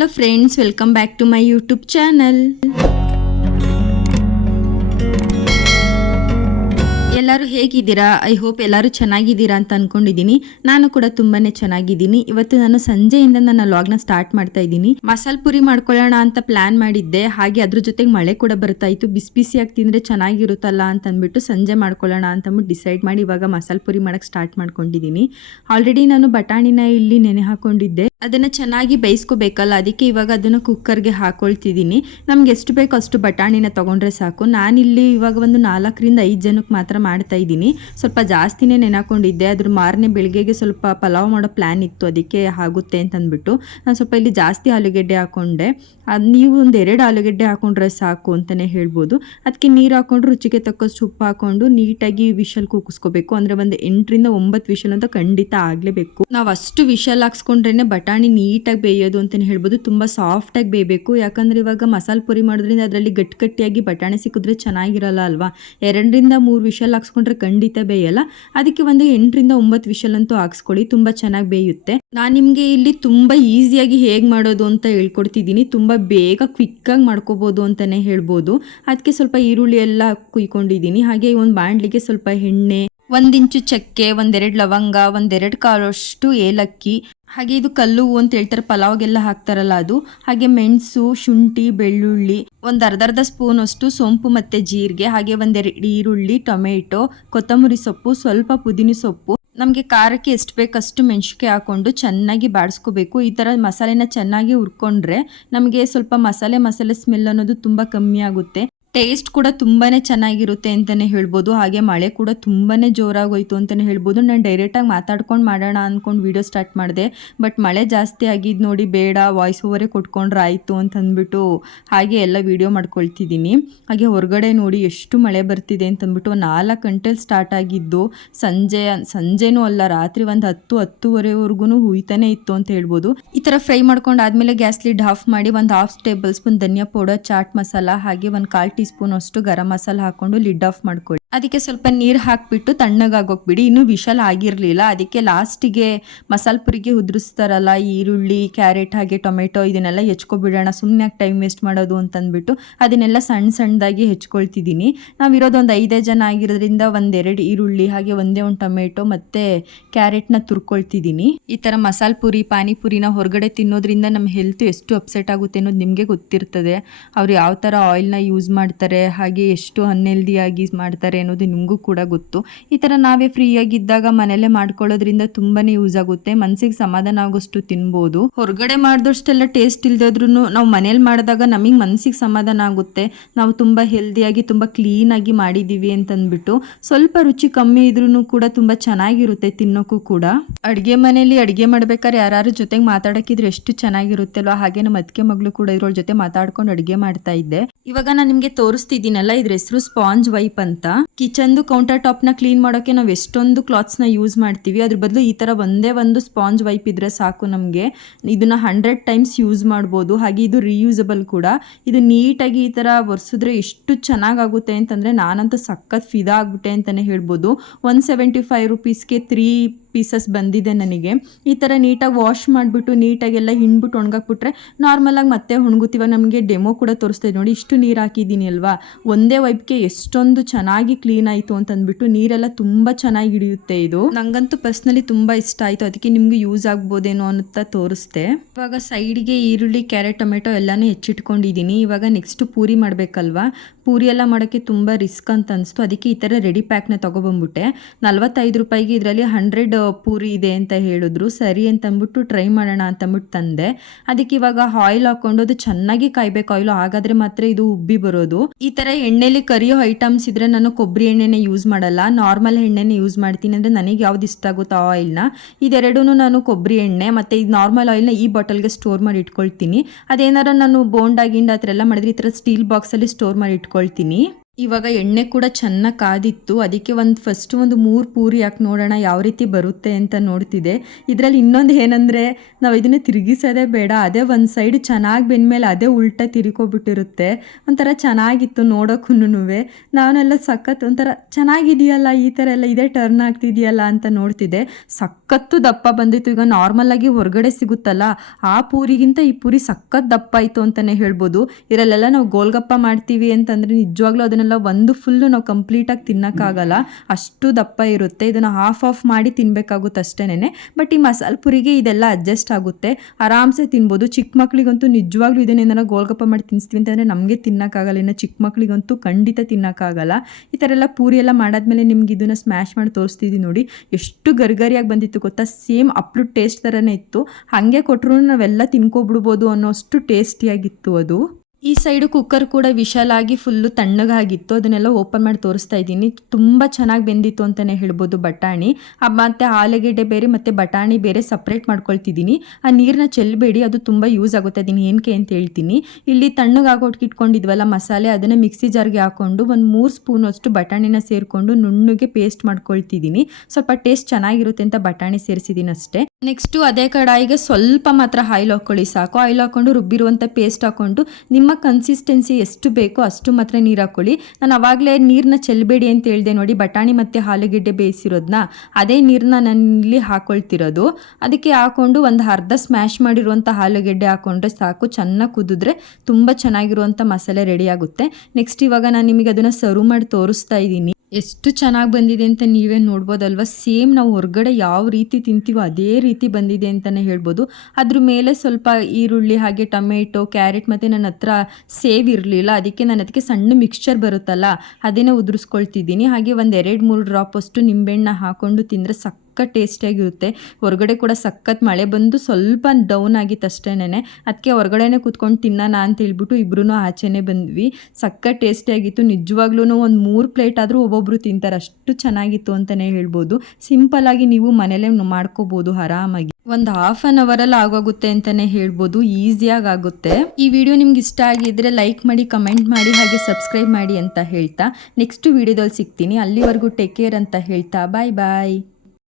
Hello friends, welcome back to my YouTube channel. ಎಲ್ಲರೂ ಹೇಗಿದ್ದೀರಾ I hope ಎಲ್ಲರೂ ಚೆನ್ನಾಗಿದ್ದೀರಾ ಅಂತ ಅಂದ್ಕೊಂಡಿದ್ದೀನಿ ನಾನು ಕೂಡ ತುಂಬಾನೇ ಚೆನ್ನಾಗಿದ್ದೀನಿ ಇವತ್ತು ನಾನು ಸಂಜೆಯಿಂದ ನನ್ನ ಲಾಗ್ನ ಸ್ಟಾರ್ಟ್ ಮಾಡ್ತಾ ಇದ್ದೀನಿ ಮಸಾಲ್ ಪುರಿ ಮಾಡ್ಕೊಳ್ಳೋಣ ಅಂತ ಪ್ಲಾನ್ ಮಾಡಿದ್ದೆ ಹಾಗೆ ಅದ್ರ ಜೊತೆಗೆ ಮಳೆ ಕೂಡ ಬರ್ತಾ ಇತ್ತು ಬಿಸಿ ಬಿಸಿಯಾಗಿ ತಿಂದ್ರೆ ಚೆನ್ನಾಗಿರುತ್ತಲ್ಲ ಅಂತ ಅಂದ್ಬಿಟ್ಟು ಸಂಜೆ ಮಾಡ್ಕೊಳ್ಳೋಣ ಅಂತಂದ್ಬಿಟ್ಟು ಡಿಸೈಡ್ ಮಾಡಿ ಇವಾಗ ಮಸಾಲ್ ಪುರಿ ಮಾಡಕ್ಕೆ ಸ್ಟಾರ್ಟ್ ಮಾಡ್ಕೊಂಡಿದ್ದೀನಿ ಆಲ್ರೆಡಿ ನಾನು ಬಟಾಣಿನ ಇಲ್ಲಿ ನೆನೆ ಹಾಕೊಂಡಿದ್ದೆ ಅದನ್ನ ಚೆನ್ನಾಗಿ ಬೇಯಿಸ್ಕೋಬೇಕಲ್ಲ ಅದಕ್ಕೆ ಇವಾಗ ಕುಕ್ಕರ್ ಗೆ ಹಾಕೊಳ್ತಿದ್ದೀನಿ ನಮ್ಗೆ ಎಷ್ಟು ಬೇಕು ಅಷ್ಟು ಬಟಾಣಿನ ತಗೊಂಡ್ರೆ ಸಾಕು ನಾನಿಲ್ಲಿ ಇವಾಗ ಒಂದು ನಾಲ್ಕರಿಂದ ಐದು ಜನಕ್ಕೆ ಮಾತ್ರ ಮಾಡಿ ಮಾಡ್ತಾ ಇದ್ದೀನಿ ಸ್ವಲ್ಪ ಜಾಸ್ತಿನೇ ನೆನಕೊಂಡಿದ್ದೆ ಅದ್ರ ಮಾರನೇ ಬೆಳಗ್ಗೆಗೆ ಸ್ವಲ್ಪ ಪಲಾವ್ ಮಾಡೋ ಪ್ಲ್ಯಾನ್ ಇತ್ತು ಅದಕ್ಕೆ ಆಗುತ್ತೆ ಅಂತ ಅಂದ್ಬಿಟ್ಟು ನಾನು ಸ್ವಲ್ಪ ಇಲ್ಲಿ ಜಾಸ್ತಿ ಆಲೂಗೆಡ್ಡೆ ಹಾಕೊಂಡೆ ಅದು ನೀವು ಒಂದು ಎರಡು ಆಲೂಗೆಡ್ಡೆ ಹಾಕೊಂಡ್ರೆ ಸಾಕು ಅಂತಲೇ ಹೇಳ್ಬೋದು ಅದಕ್ಕೆ ನೀರು ಹಾಕ್ಕೊಂಡು ರುಚಿಗೆ ತಕ್ಕಷ್ಟು ಉಪ್ಪು ಹಾಕೊಂಡು ನೀಟಾಗಿ ವಿಷಲ್ ಕೂಗಿಸ್ಕೋಬೇಕು ಅಂದರೆ ಒಂದು ಎಂಟರಿಂದ ಒಂಬತ್ತು ವಿಷಲ್ ಅಂತ ಖಂಡಿತ ಆಗಲೇಬೇಕು ನಾವು ಅಷ್ಟು ವಿಶಲ್ ಹಾಕ್ಸ್ಕೊಂಡ್ರೇ ಬಟಾಣಿ ನೀಟಾಗಿ ಬೇಯೋದು ಅಂತಲೇ ಹೇಳ್ಬೋದು ತುಂಬ ಸಾಫ್ಟಾಗಿ ಬೇಯಬೇಕು ಯಾಕಂದರೆ ಇವಾಗ ಮಸಾಲೆ ಪುರಿ ಮಾಡೋದ್ರಿಂದ ಅದರಲ್ಲಿ ಗಟ್ಟಿಗಟ್ಟಿಯಾಗಿ ಬಟಾಣಿ ಸಿಕ್ಕಿದ್ರೆ ಚೆನ್ನಾಗಿರಲ್ಲ ಅಲ್ವಾ ಎರಡರಿಂದ ಮೂರು ವಿಷಲ್ ಹಾಕ್ಸ್ಕೊಂಡ್ರೆ ಖಂಡಿತ ಬೇಯಲ್ಲ ಅದಕ್ಕೆ ಒಂದು ಎಂಟರಿಂದ ಒಂಬತ್ತು ವಿಷಲಂತೂ ಹಾಕ್ಸ್ಕೊಳ್ಳಿ ತುಂಬ ಚೆನ್ನಾಗಿ ಬೇಯುತ್ತೆ ನಾನು ನಿಮಗೆ ಇಲ್ಲಿ ತುಂಬ ಈಸಿಯಾಗಿ ಹೇಗೆ ಮಾಡೋದು ಅಂತ ಹೇಳ್ಕೊಡ್ತಿದ್ದೀನಿ ತುಂಬ ಬೇಗ ಕ್ವಿಕ್ಕಾಗಿ ಮಾಡ್ಕೋಬೋದು ಅಂತಲೇ ಹೇಳ್ಬೋದು ಅದಕ್ಕೆ ಸ್ವಲ್ಪ ಈರುಳ್ಳಿ ಎಲ್ಲ ಕುಯ್ಕೊಂಡಿದ್ದೀನಿ ಹಾಗೆ ಒಂದು ಬಾಣಲಿಗೆ ಸ್ವಲ್ಪ ಎಣ್ಣೆ ಒಂದಿಂಚು ಚಕ್ಕೆ ಒಂದೆರಡು ಲವಂಗ ಒಂದೆರಡು ಕಾಳಷ್ಟು ಏಲಕ್ಕಿ ಹಾಗೆ ಇದು ಕಲ್ಲು ಅಂತ ಹೇಳ್ತಾರೆ ಪಲಾವ್ಗೆಲ್ಲ ಹಾಕ್ತಾರಲ್ಲ ಅದು ಹಾಗೆ ಮೆಣಸು ಶುಂಠಿ ಬೆಳ್ಳುಳ್ಳಿ ಒಂದು ಅರ್ಧ ಅರ್ಧ ಸ್ಪೂನ್ ಅಷ್ಟು ಸೋಂಪು ಮತ್ತೆ ಜೀರಿಗೆ ಹಾಗೆ ಒಂದೆರಡು ಈರುಳ್ಳಿ ಟೊಮೆಟೊ ಕೊತ್ತಂಬರಿ ಸೊಪ್ಪು ಸ್ವಲ್ಪ ಪುದೀನ ಸೊಪ್ಪು ನಮಗೆ ಖಾರಕ್ಕೆ ಎಷ್ಟು ಬೇಕಷ್ಟು ಮೆಣಸಿಕಾಯಿ ಹಾಕೊಂಡು ಚೆನ್ನಾಗಿ ಬಾಡಿಸ್ಕೋಬೇಕು ಈ ಥರ ಮಸಾಲೆನ ಚೆನ್ನಾಗಿ ಹುರ್ಕೊಂಡ್ರೆ ನಮಗೆ ಸ್ವಲ್ಪ ಮಸಾಲೆ ಮಸಾಲೆ ಸ್ಮೆಲ್ ಅನ್ನೋದು ತುಂಬ ಕಮ್ಮಿ ಆಗುತ್ತೆ ಟೇಸ್ಟ್ ಕೂಡ ತುಂಬಾ ಚೆನ್ನಾಗಿರುತ್ತೆ ಅಂತಲೇ ಹೇಳ್ಬೋದು ಹಾಗೆ ಮಳೆ ಕೂಡ ತುಂಬಾ ಜೋರಾಗೋಯ್ತು ಅಂತಲೇ ಹೇಳ್ಬೋದು ನಾನು ಡೈರೆಕ್ಟಾಗಿ ಮಾತಾಡ್ಕೊಂಡು ಮಾಡೋಣ ಅಂದ್ಕೊಂಡು ವೀಡಿಯೋ ಸ್ಟಾರ್ಟ್ ಮಾಡಿದೆ ಬಟ್ ಮಳೆ ಜಾಸ್ತಿ ಆಗಿದ್ದು ನೋಡಿ ಬೇಡ ವಾಯ್ಸ್ ಓವರೇ ಕೊಟ್ಕೊಂಡ್ರೆ ಆಯಿತು ಅಂತಂದ್ಬಿಟ್ಟು ಹಾಗೆ ಎಲ್ಲ ವೀಡಿಯೋ ಮಾಡ್ಕೊಳ್ತಿದ್ದೀನಿ ಹಾಗೆ ಹೊರಗಡೆ ನೋಡಿ ಎಷ್ಟು ಮಳೆ ಬರ್ತಿದೆ ಅಂತಂದ್ಬಿಟ್ಟು ನಾಲ್ಕು ಗಂಟೆಲಿ ಸ್ಟಾರ್ಟ್ ಆಗಿದ್ದು ಸಂಜೆ ಸಂಜೆನೂ ಅಲ್ಲ ರಾತ್ರಿ ಒಂದು ಹತ್ತು ಹತ್ತುವರೆವರೆಗೂ ಹುಯ್ತಾನೆ ಇತ್ತು ಅಂತ ಹೇಳ್ಬೋದು ಈ ಥರ ಫ್ರೈ ಮಾಡ್ಕೊಂಡು ಆದಮೇಲೆ ಗ್ಯಾಸ್ ಲಿಡ್ ಆಫ್ ಮಾಡಿ ಒಂದು half tablespoon dhania powder chaat masala ಹಾಗೆ ಒಂದು ಕಾಲು ಟೀ ಸ್ಪೂನ್ ಅಷ್ಟು ಗರಂ ಮಸಾಲ ಹಾಕೊಂಡು ಲಿಡ್ ಆಫ್ ಮಾಡ್ಕೊಳ್ಳಿ ಅದಕ್ಕೆ ಸ್ವಲ್ಪ ನೀರು ಹಾಕಿಬಿಟ್ಟು ತಣ್ಣಗಾಗೋಗ್ಬಿಡಿ ಇನ್ನೂ ವಿಶಾಲ ಆಗಿರಲಿಲ್ಲ ಅದಕ್ಕೆ ಲಾಸ್ಟಿಗೆ ಮಸಾಲ ಪುರಿಗೆ ಉದುರಿಸ್ತಾರಲ್ಲ ಈರುಳ್ಳಿ ಕ್ಯಾರೆಟ್ ಹಾಗೆ ಟೊಮೆಟೊ ಇದನ್ನೆಲ್ಲ ಹೆಚ್ಕೊಬಿಡೋಣ ಸುಮ್ಮನೆ ಟೈಮ್ ವೇಸ್ಟ್ ಮಾಡೋದು ಅಂತಂದ್ಬಿಟ್ಟು ಅದನ್ನೆಲ್ಲ ಸಣ್ಣ ಸಣ್ಣದಾಗಿ ಹೆಚ್ಕೊಳ್ತಿದ್ದೀನಿ ನಾವಿರೋದೊಂದು ಐದೇ ಜನ ಆಗಿರೋದ್ರಿಂದ ಒಂದೆರಡು ಈರುಳ್ಳಿ ಹಾಗೆ ಒಂದೇ ಒಂದು ಟೊಮೆಟೊ ಮತ್ತು ಕ್ಯಾರೆಟ್ನ ತುರ್ಕೊಳ್ತಿದ್ದೀನಿ ಈ ಥರ ಮಸಾಲ ಪುರಿ ಪಾನಿಪುರಿನ ಹೊರಗಡೆ ತಿನ್ನೋದ್ರಿಂದ ನಮ್ಮ ಹೆಲ್ತ್ ಎಷ್ಟು ಅಪ್ಸೆಟ್ ಆಗುತ್ತೆ ಅನ್ನೋದು ನಿಮಗೆ ಗೊತ್ತಿರ್ತದೆ ಅವ್ರು ಯಾವ ಥರ ಆಯಿಲ್ನ ಯೂಸ್ ಮಾಡ್ತಾರೆ ಹಾಗೆ ಎಷ್ಟು ಅನ್ಹೆಲ್ದಿಯಾಗಿ ಮಾಡ್ತಾರೆ ಅನ್ನೋದು ನಿಮಗೂ ಕೂಡ ಗೊತ್ತು ಈ ಥರ ನಾವೇ ಫ್ರೀಯಾಗಿದ್ದಾಗ ಮನೇಲೆ ಮಾಡ್ಕೊಳ್ಳೋದ್ರಿಂದ ತುಂಬಾನೇ ಯೂಸ್ ಆಗುತ್ತೆ ಮನಸ್ಸಿಗೆ ಸಮಾಧಾನ ಆಗೋಷ್ಟು ತಿನ್ಬೋದು ಹೊರಗಡೆ ಮಾಡಿದಷ್ಟೆಲ್ಲ ಟೇಸ್ಟ್ ಇಲ್ಲದಾದ್ರೂ ನಾವು ಮನೇಲಿ ಮಾಡಿದಾಗ ನಮಗೆ ಮನಸ್ಸಿಗೆ ಸಮಾಧಾನ ಆಗುತ್ತೆ ನಾವು ತುಂಬ ಹೆಲ್ದಿಯಾಗಿ ತುಂಬ ಕ್ಲೀನಾಗಿ ಮಾಡಿದ್ದೀವಿ ಅಂತಂದ್ಬಿಟ್ಟು ಸ್ವಲ್ಪ ರುಚಿ ಕಮ್ಮಿ ಇದ್ರೂ ಕೂಡ ತುಂಬ ಚೆನ್ನಾಗಿರುತ್ತೆ ತಿನ್ನೋಕ್ಕೂ ಕೂಡ ಅಡುಗೆ ಮನೆಯಲ್ಲಿ ಅಡುಗೆ ಮಾಡ್ಬೇಕಾದ್ರೆ ಯಾರು ಜೊತೆಗೆ ಮಾತಾಡೋಕ್ಕಿದ್ರೆ ಎಷ್ಟು ಚೆನ್ನಾಗಿರುತ್ತೆ ಅಲ್ವಾ ಹಾಗೆ ನಮ್ಮ ಅದಕ್ಕೆ ಮಗಳು ಕೂಡ ಇದ್ರ ಜೊತೆ ಮಾತಾಡ್ಕೊಂಡು ಅಡುಗೆ ಮಾಡ್ತಾ ಇದ್ದೆ ಇವಾಗ ನಾನು ನಿಮಗೆ ತೋರಿಸ್ತಿದ್ದೀನಲ್ಲ ಇದ್ರ ಹೆಸರು ಸ್ಪಾಂಜ್ ವೈಪ್ ಅಂತ ಕಿಚನ್ದು ಕೌಂಟರ್ ನ ಕ್ಲೀನ್ ಮಾಡೋಕ್ಕೆ ನಾವು ಎಷ್ಟೊಂದು ಕ್ಲಾತ್ಸ್ನ ಯೂಸ್ ಮಾಡ್ತೀವಿ ಅದ್ರ ಬದಲು ಈ ಥರ ಒಂದೇ ಒಂದು ಸ್ಪಾಂಜ್ ವೈಪ್ ಇದ್ದರೆ ಸಾಕು ನಮಗೆ ಇದನ್ನ ಹಂಡ್ರೆಡ್ ಟೈಮ್ಸ್ ಯೂಸ್ ಮಾಡ್ಬೋದು ಹಾಗೆ ಇದು ರೀಯೂಸಬಲ್ ಕೂಡ ಇದು ನೀಟಾಗಿ ಈ ಥರ ಒರೆಸಿದ್ರೆ ಎಷ್ಟು ಚೆನ್ನಾಗಾಗುತ್ತೆ ಅಂತಂದರೆ ನಾನಂತೂ ಸಖತ್ ಫಿದಾ ಆಗ್ಬಿಟ್ಟೆ ಅಂತಲೇ ಹೇಳ್ಬೋದು ಒನ್ ಸೆವೆಂಟಿ ಫೈವ್ ರುಪೀಸ್ಗೆ ತ್ರೀ ಪೀಸಸ್ ಬಂದಿದೆ ನನಗೆ ಈ ಥರ ನೀಟಾಗಿ ವಾಶ್ ಮಾಡಿಬಿಟ್ಟು ನೀಟಾಗೆಲ್ಲ ಹಿಂಡ್ಬಿಟ್ಟು ಒಣಗಾಕ್ಬಿಟ್ರೆ ನಾರ್ಮಲಾಗಿ ಮತ್ತೆ ಒಣಗುತ್ತೀವ ನಮಗೆ ಡೆಮೋ ಕೂಡ ತೋರಿಸ್ತಾ ನೋಡಿ ಇಷ್ಟು ನೀರು ಹಾಕಿದ್ದೀನಿ ಅಲ್ವಾ ಒಂದೇ ವೈಪ್ಗೆ ಎಷ್ಟೊಂದು ಚೆನ್ನಾಗಿ ಕ್ಲೀನ್ ಆಯಿತು ಅಂತಂದ್ಬಿಟ್ಟು ನೀರೆಲ್ಲ ತುಂಬ ಚೆನ್ನಾಗಿ ಹಿಡಿಯುತ್ತೆ ಇದು ನಂಗಂತೂ ಪರ್ಸ್ನಲಿ ತುಂಬ ಇಷ್ಟ ಆಯಿತು ಅದಕ್ಕೆ ನಿಮಗೆ ಯೂಸ್ ಆಗ್ಬೋದೇನೋ ಅಂತ ತೋರಿಸ್ದೆ ಇವಾಗ ಸೈಡ್ಗೆ ಈರುಳ್ಳಿ ಕ್ಯಾರೆಟ್ ಟೊಮೆಟೊ ಎಲ್ಲಾನು ಹೆಚ್ಚಿಟ್ಕೊಂಡಿದ್ದೀನಿ ಇವಾಗ ನೆಕ್ಸ್ಟ್ ಪೂರಿ ಮಾಡಬೇಕಲ್ವಾ ಪೂರಿ ಎಲ್ಲ ಮಾಡೋಕ್ಕೆ ತುಂಬ ರಿಸ್ಕ್ ಅಂತ ಅನಿಸ್ತು ಅದಕ್ಕೆ ಈ ಥರ ರೆಡಿ ಪ್ಯಾಕ್ನ ತೊಗೊಬಂದ್ಬಿಟ್ಟೆ ನಲ್ವತ್ತೈದು ರೂಪಾಯಿಗೆ ಇದರಲ್ಲಿ ಹಂಡ್ರೆಡ್ ಪೂರಿ ಇದೆ ಅಂತ ಹೇಳಿದ್ರು ಸರಿ ಅಂತಂದ್ಬಿಟ್ಟು ಟ್ರೈ ಮಾಡೋಣ ಅಂತ ಅಂದ್ಬಿಟ್ಟು ತಂದೆ ಅದಕ್ಕೆ ಇವಾಗ ಆಯಿಲ್ ಹಾಕೊಂಡು ಅದು ಚೆನ್ನಾಗಿ ಕಾಯ್ಬೇಕು ಆಯಿಲ್ ಹಾಗಾದ್ರೆ ಮಾತ್ರ ಇದು ಉಬ್ಬಿ ಬರೋದು ಈ ತರ ಎಣ್ಣೆಲಿ ಕರಿಯೋ ಐಟಮ್ಸ್ ಇದ್ರೆ ನಾನು ಕೊಬ್ಬರಿ ಎಣ್ಣೆನೆ ಯೂಸ್ ಮಾಡಲ್ಲ ನಾರ್ಮಲ್ ಎಣ್ಣೆನೆ ಯೂಸ್ ಮಾಡ್ತೀನಿ ಅಂದ್ರೆ ನನಗೆ ಯಾವ್ದು ಇಷ್ಟ ಆಗುತ್ತೋ ಆ ಆಯಿಲ್ನ ಇದೆರಡೂ ನಾನು ಕೊಬ್ಬರಿ ಎಣ್ಣೆ ಮತ್ತೆ ಈ ನಾರ್ಮಲ್ ಆಯಿಲ್ನ ಈ ಬಾಟಲ್ಗೆ ಸ್ಟೋರ್ ಮಾಡಿ ಇಟ್ಕೊಳ್ತೀನಿ ಅದೇನಾರ ನಾನು ಬೋಂಡಾಗಿಂಡ ಆ ಥರ ಎಲ್ಲ ಮಾಡಿದ್ರೆ ಈ ಥರ ಸ್ಟೀಲ್ ಬಾಕ್ಸಲ್ಲಿ ಸ್ಟೋರ್ ಮಾಡಿ ಇಟ್ಕೊಳ್ತೀನಿ ಇವಾಗ ಎಣ್ಣೆ ಕೂಡ ಚೆನ್ನಾಗಿ ಕಾದಿತ್ತು ಅದಕ್ಕೆ ಒಂದು ಫಸ್ಟ್ ಒಂದು ಮೂರು ಪೂರಿ ಯಾಕೆ ನೋಡೋಣ ಯಾವ ರೀತಿ ಬರುತ್ತೆ ಅಂತ ನೋಡ್ತಿದ್ದೆ ಇದರಲ್ಲಿ ಇನ್ನೊಂದು ಏನಂದರೆ ನಾವು ಇದನ್ನು ತಿರುಗಿಸೋದೇ ಬೇಡ ಅದೇ ಒಂದು ಸೈಡ್ ಚೆನ್ನಾಗಿ ಬೆಂದಮೇಲೆ ಅದೇ ಉಲ್ಟ ತಿರುಕೋಬಿಟ್ಟಿರುತ್ತೆ ಒಂಥರ ಚೆನ್ನಾಗಿತ್ತು ನೋಡೋಕ್ಕೂ ನಾನೆಲ್ಲ ಸಖತ್ ಒಂಥರ ಚೆನ್ನಾಗಿದೆಯಲ್ಲ ಈ ಥರ ಎಲ್ಲ ಇದೇ ಟರ್ನ್ ಆಗ್ತಿದೆಯಲ್ಲ ಅಂತ ನೋಡ್ತಿದ್ದೆ ಸಖತ್ತು ದಪ್ಪ ಬಂದಿತ್ತು ಈಗ ಆಗಿ ಹೊರಗಡೆ ಸಿಗುತ್ತಲ್ಲ ಆ ಪೂರಿಗಿಂತ ಈ ಪೂರಿ ಸಖತ್ ದಪ್ಪ ಆಯಿತು ಅಂತಲೇ ಹೇಳ್ಬೋದು ಇದರಲ್ಲೆಲ್ಲ ನಾವು ಗೋಲ್ಗಪ್ಪ ಮಾಡ್ತೀವಿ ಅಂತಂದರೆ ನಿಜವಾಗ್ಲೂ ಅದನ್ನು ಇರುತ್ತಲ್ಲ ಒಂದು ಫುಲ್ಲು ನಾವು ಕಂಪ್ಲೀಟಾಗಿ ತಿನ್ನೋಕ್ಕಾಗಲ್ಲ ಅಷ್ಟು ದಪ್ಪ ಇರುತ್ತೆ ಇದನ್ನು ಹಾಫ್ ಆಫ್ ಮಾಡಿ ತಿನ್ನಬೇಕಾಗುತ್ತೆ ಅಷ್ಟೇನೆ ಬಟ್ ಈ ಮಸಾಲೆ ಪುರಿಗೆ ಇದೆಲ್ಲ ಅಡ್ಜಸ್ಟ್ ಆಗುತ್ತೆ ಆರಾಮ್ಸೆ ತಿನ್ಬೋದು ಚಿಕ್ಕ ಮಕ್ಕಳಿಗಂತೂ ನಿಜವಾಗ್ಲೂ ಇದನ್ನೇನಾರ ಗೋಲ್ಗಪ್ಪ ಮಾಡಿ ತಿನ್ನಿಸ್ತೀವಿ ಅಂತಂದರೆ ನಮಗೆ ತಿನ್ನೋಕ್ಕಾಗಲ್ಲ ಇನ್ನು ಚಿಕ್ಕ ಮಕ್ಕಳಿಗಂತೂ ಖಂಡಿತ ತಿನ್ನೋಕ್ಕಾಗಲ್ಲ ಈ ಥರ ಎಲ್ಲ ಪೂರಿ ಎಲ್ಲ ಮಾಡಾದ್ಮೇಲೆ ನಿಮ್ಗೆ ಇದನ್ನು ಸ್ಮ್ಯಾಶ್ ಮಾಡಿ ತೋರಿಸ್ತಿದ್ದೀವಿ ನೋಡಿ ಎಷ್ಟು ಗರ್ಗರಿಯಾಗಿ ಬಂದಿತ್ತು ಗೊತ್ತಾ ಸೇಮ್ ಅಪ್ಲು ಟೇಸ್ಟ್ ಥರನೇ ಇತ್ತು ಹಾಗೆ ಕೊಟ್ಟರು ನಾವೆಲ್ಲ ತಿನ್ಕೊಬಿಡ್ಬೋದು ಅಷ್ಟು ಟೇಸ್ಟಿಯಾಗಿತ್ತು ಅದು ಈ ಸೈಡು ಕುಕ್ಕರ್ ಕೂಡ ವಿಶಾಲಾಗಿ ಫುಲ್ಲು ತಣ್ಣಗಾಗಿತ್ತು ಅದನ್ನೆಲ್ಲ ಓಪನ್ ಮಾಡಿ ತೋರಿಸ್ತಾ ಇದ್ದೀನಿ ತುಂಬ ಚೆನ್ನಾಗಿ ಬೆಂದಿತ್ತು ಅಂತಲೇ ಹೇಳ್ಬೋದು ಬಟಾಣಿ ಮತ್ತು ಆಲೂಗೆಡ್ಡೆ ಬೇರೆ ಮತ್ತು ಬಟಾಣಿ ಬೇರೆ ಸಪ್ರೇಟ್ ಮಾಡ್ಕೊಳ್ತಿದ್ದೀನಿ ಆ ನೀರನ್ನ ಚೆಲ್ಲಬೇಡಿ ಅದು ತುಂಬ ಯೂಸ್ ಆಗುತ್ತೆ ಅದನ್ನು ಏನಕ್ಕೆ ಅಂತ ಹೇಳ್ತೀನಿ ಇಲ್ಲಿ ತಣ್ಣಗಾಗೋಟ್ಗೆ ಮಸಾಲೆ ಅದನ್ನು ಮಿಕ್ಸಿ ಜಾರ್ಗೆ ಹಾಕ್ಕೊಂಡು ಒಂದು ಮೂರು ಅಷ್ಟು ಬಟಾಣಿನ ಸೇರಿಕೊಂಡು ನುಣ್ಣಗೆ ಪೇಸ್ಟ್ ಮಾಡ್ಕೊಳ್ತಿದ್ದೀನಿ ಸ್ವಲ್ಪ ಟೇಸ್ಟ್ ಚೆನ್ನಾಗಿರುತ್ತೆ ಅಂತ ಬಟಾಣಿ ಸೇರಿಸಿದ್ದೀನಿ ಅಷ್ಟೇ ನೆಕ್ಸ್ಟು ಅದೇ ಕಡಾಯಿಗೆ ಸ್ವಲ್ಪ ಮಾತ್ರ ಆಯಿಲ್ ಹಾಕ್ಕೊಳ್ಳಿ ಸಾಕು ಆಯಿಲ್ ಹಾಕ್ಕೊಂಡು ರುಬ್ಬಿರುವಂಥ ಪೇಸ್ಟ್ ಹಾಕ್ಕೊಂಡು ನಿಮ್ಮ ನಿಮ್ಮ ಕನ್ಸಿಸ್ಟೆನ್ಸಿ ಎಷ್ಟು ಬೇಕೋ ಅಷ್ಟು ಮಾತ್ರ ನೀರು ಹಾಕೊಳ್ಳಿ ನಾನು ಆವಾಗಲೇ ನೀರನ್ನ ಚೆಲ್ಲಬೇಡಿ ಅಂತ ಹೇಳಿದೆ ನೋಡಿ ಬಟಾಣಿ ಮತ್ತು ಆಲೂಗೆಡ್ಡೆ ಬೇಯಿಸಿರೋದನ್ನ ಅದೇ ನೀರನ್ನ ನಾನು ಇಲ್ಲಿ ಅದಕ್ಕೆ ಹಾಕೊಂಡು ಒಂದು ಅರ್ಧ ಸ್ಮ್ಯಾಶ್ ಮಾಡಿರುವಂಥ ಆಲೂಗೆಡ್ಡೆ ಹಾಕೊಂಡ್ರೆ ಸಾಕು ಚೆನ್ನಾಗಿ ಕುದಿದ್ರೆ ತುಂಬ ಚೆನ್ನಾಗಿರುವಂಥ ಮಸಾಲೆ ರೆಡಿ ಆಗುತ್ತೆ ನೆಕ್ಸ್ಟ್ ಇವಾಗ ನಾನು ನಿಮಗೆ ಅದನ್ನು ಸರ್ವ್ ಮಾಡಿ ತೋರಿಸ್ತಾ ಇದ್ದೀನಿ ಎಷ್ಟು ಚೆನ್ನಾಗಿ ಬಂದಿದೆ ಅಂತ ನೀವೇ ನೋಡ್ಬೋದಲ್ವ ಸೇಮ್ ನಾವು ಹೊರಗಡೆ ಯಾವ ರೀತಿ ತಿಂತೀವೋ ಅದೇ ರೀತಿ ಬಂದಿದೆ ಅಂತಲೇ ಹೇಳ್ಬೋದು ಅದ್ರ ಮೇಲೆ ಸ್ವಲ್ಪ ಈರುಳ್ಳಿ ಹಾಗೆ ಟೊಮೆಟೊ ಕ್ಯಾರೆಟ್ ಮತ್ತು ನನ್ನ ಹತ್ರ ಸೇವ್ ಇರಲಿಲ್ಲ ಅದಕ್ಕೆ ನಾನು ಅದಕ್ಕೆ ಸಣ್ಣ ಮಿಕ್ಸ್ಚರ್ ಬರುತ್ತಲ್ಲ ಅದನ್ನೇ ಉದುರಿಸ್ಕೊಳ್ತಿದ್ದೀನಿ ಹಾಗೆ ಒಂದು ಎರಡು ಮೂರು ಅಷ್ಟು ನಿಂಬೆಹಣ್ಣ ಹಾಕ್ಕೊಂಡು ತಿಂದರೆ ಸಕ್ ಸಖತ್ ಟೇಸ್ಟಿಯಾಗಿರುತ್ತೆ ಹೊರಗಡೆ ಕೂಡ ಸಖತ್ ಮಳೆ ಬಂದು ಸ್ವಲ್ಪ ಡೌನ್ ಆಗಿತ್ತು ಅಷ್ಟೇನೆ ಅದಕ್ಕೆ ಹೊರಗಡೆನೇ ಕೂತ್ಕೊಂಡು ತಿನ್ನೋಣ ಅಂತ ಹೇಳ್ಬಿಟ್ಟು ಇಬ್ಬರೂ ಆಚೆನೇ ಬಂದ್ವಿ ಸಖತ್ ಟೇಸ್ಟಿಯಾಗಿತ್ತು ನಿಜವಾಗ್ಲೂ ಒಂದು ಮೂರು ಪ್ಲೇಟ್ ಆದರೂ ಒಬ್ಬೊಬ್ಬರು ತಿಂತಾರೆ ಅಷ್ಟು ಚೆನ್ನಾಗಿತ್ತು ಅಂತಲೇ ಹೇಳ್ಬೋದು ಸಿಂಪಲ್ಲಾಗಿ ನೀವು ಮನೇಲೆ ಮಾಡ್ಕೋಬೋದು ಆರಾಮಾಗಿ ಒಂದು ಹಾಫ್ ಆನ್ ಅವರಲ್ಲಿ ಆಗೋಗುತ್ತೆ ಅಂತಲೇ ಹೇಳ್ಬೋದು ಈಸಿಯಾಗಿ ಆಗುತ್ತೆ ಈ ವಿಡಿಯೋ ನಿಮ್ಗೆ ಇಷ್ಟ ಆಗಿದ್ರೆ ಲೈಕ್ ಮಾಡಿ ಕಮೆಂಟ್ ಮಾಡಿ ಹಾಗೆ ಸಬ್ಸ್ಕ್ರೈಬ್ ಮಾಡಿ ಅಂತ ಹೇಳ್ತಾ ನೆಕ್ಸ್ಟ್ ವಿಡಿಯೋದಲ್ಲಿ ಸಿಗ್ತೀನಿ ಅಲ್ಲಿವರೆಗೂ ಟೇಕ್ ಕೇರ್ ಅಂತ ಹೇಳ್ತಾ ಬಾಯ್ ಬಾಯ್